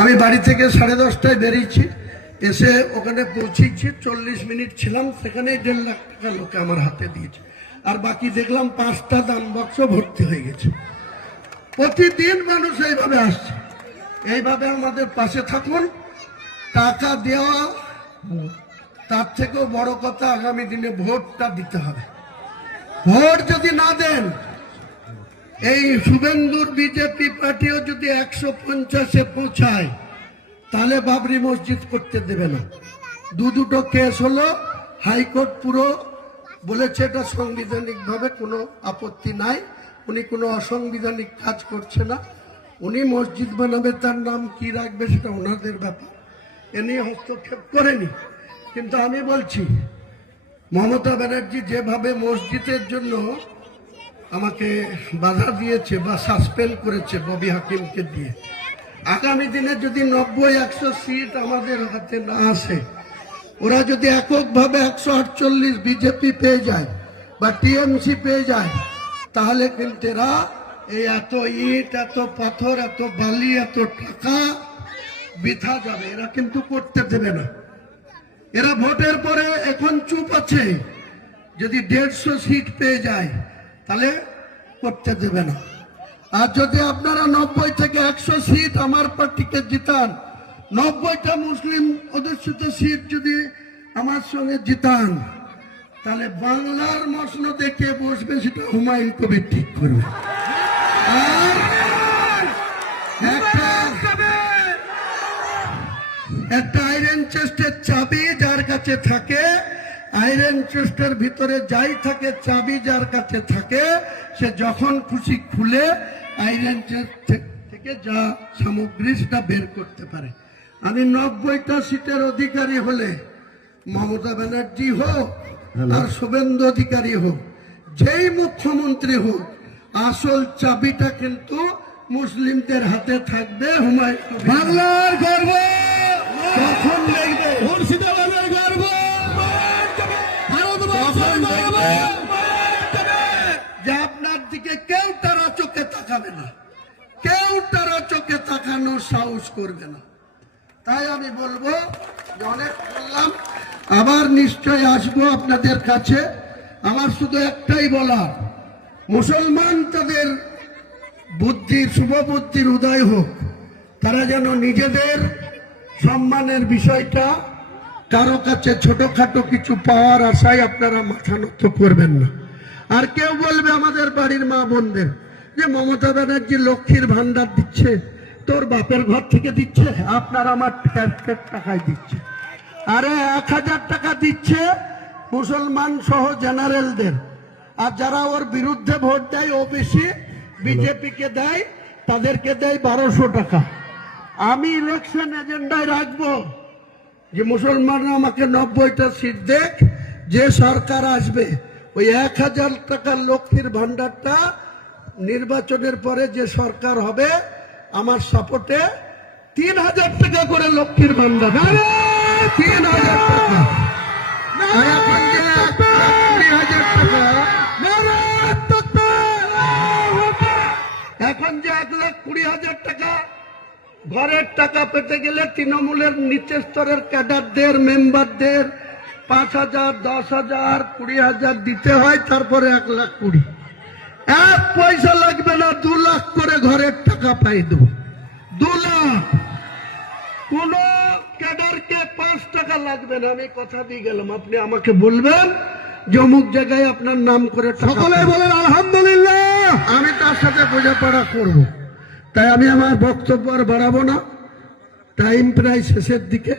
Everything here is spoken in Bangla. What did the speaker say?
আমি বাড়ি থেকে 10:30টায় বেরিয়েছি, এসে ওখানে পৌঁছেছি, 40 মিনিট ছিলাম সেখানে। 1.5 লাখ টাকা লোকে আমার হাতে দিয়েছে, আর বাকি দেখলাম 5টা দান বাক্স ভর্তি হয়ে গেছে। প্রতিদিন মানুষ এইভাবে আসছে। এইভাবে আমাদের পাশে থাকুন। টাকা দেওয়া তার থেকেও বড় কথা, আগামী দিনে ভোটটা দিতে হবে। ভোট যদি না দেন, এই শুভেন্দুর বিজেপি পার্টিও যদি 150-এ পৌঁছায়, তাহলে বাবরি মসজিদ করতে দেবে না। দুটো কেস হলো, হাইকোর্ট পুরো বলেছে এটা সাংবিধানিকভাবে কোনো আপত্তি নাই, উনি কোনো অসাংবিধানিক কাজ করছে না। উনি মসজিদ বানাবে, তার নাম কি রাখবে সেটা ওনাদের ব্যাপার, এ নিয়ে হস্তক্ষেপ করেনি। কিন্তু আমি বলছি, মমতা ব্যানার্জি যেভাবে মসজিদের জন্য আমাকে বাধা দিয়েছে বা সাসপেন্ড করেছে ববি হাকিমকে দিয়ে, আগামী দিনে যদি 90-100 সিট আমাদের হাতে না আসে, ওরা যদি এককভাবে 148 বিজেপি পেয়ে যায় বা টিএমসি পেয়ে যায়, তাহলে কিন্তু এরা এই এত ইট, এত পাথর, এত বালি, এত টাকা বৃথা যাবে, এরা কিন্তু করতে দেবে না। এরা ভোটের পরে এখন চুপ আছে, যদি 150 সিট পেয়ে যায় তাহলে করতে দেবে না। আর যদি আপনারা 90 থেকে 100 সিট আমার পার্টিকে জিতান, 90টা মুসলিম অধ্যুষিত সিট যদি আমার সঙ্গে জিতান, তাহলে বাংলার মসনদে দেখে বসবে সেটা হুমায়ুন কবির ঠিক করবে। আর একটা আয়রন চেস্টের চাবি যার কাছে থাকে, আয়রন চেস্টের ভিতরে যাই থাকে, চাবি যার কাছে থাকে, সে যখন খুশি খুলে আয়রন চেস্ট থেকে যা সামগ্রী সেটা বের করতে পারে। আমি 90টা সিটের অধিকারী হলে মমতা ব্যানার্জি হোক আর শুভেন্দু অধিকারী হোক, যেই মুখ্যমন্ত্রী হোক, আসল চাবিটা কিন্তু মুসলিমদের হাতে থাকবে। হুমায়ুন বাংলার গর্ব কখন দেখবে, মুর্শিদাবাদের গর্ব যে আপনার দিকে কেউ তারা চোখে তাকাবে না, কেউ তারা চোখে তাকানোর সাহস করবে না। তাই আমি বলবো, অনেক বললাম, আবার নিশ্চয় আসবো আপনাদের কাছে। আমার শুধু একটাই বলার, মুসলমান তাদের বুদ্ধির, শুভ বুদ্ধির উদয় হোক, তারা যেন নিজেদের সম্মানের বিষয়টা কারো কাছে ছোটখাটো কিছু পাওয়ার আশায় আপনারা মাথা নত করবেন না। আর কেউ বলবে আমাদের বাড়ির মা বোনদের যে মমতা ব্যানার্জি লক্ষ্মীর ভান্ডার দিচ্ছে, তোর বাপের ঘর থেকে দিচ্ছে, আপনার আমার ট্যাক্সের টাকায় দিচ্ছে। আরে 1000 টাকা দিচ্ছে মুসলমান সহ জেনারেলদের, আর যারা ওর বিরুদ্ধে ভোট দেয়, ওবিসি বিজেপিকে দেয়, তাদেরকে দেয় 1200 টাকা। আমি ইলেকশন এজেন্ডায় রাখবো যে মুসলমানরা আমাকে 90টা সিট দেখ, যে সরকার আসবে ওই 1000 টাকার লক্ষ্মীর ভান্ডারটা নির্বাচনের পরে যে সরকার হবে, আমার সাপোর্টে 3000 টাকা করে লক্ষ্মীর ভান্ডার। 3000 টাকা। এখন যে 20,000 টাকা, এখন যে 1,20,000 টাকা ঘরের টাকা পেতে গেলে তৃণমূলের নিচের স্তরের ক্যাডারদের, মেম্বারদের 5,000, 10,000, 20,000 দিতে হয়, তারপরে 1,20,000। 1 পয়সা লাগবে না, 2 লাখ করে ঘরের টাকা পাই দেব। 2 লাখ। কোন ক্যাডারকে 5 টাকা লাগবে না, আমি কথা দিয়ে গেলাম। আপনি আমাকে বলবেন যে অমুক জায়গায় আপনার নাম করে, সকলে বলেন আলহামদুলিল্লাহ। আমি তার সাথে বোঝাপড়া করব। তাই আমি আমার বক্তব্য আর বাড়াবো না, টাইম প্রায় শেষের দিকে।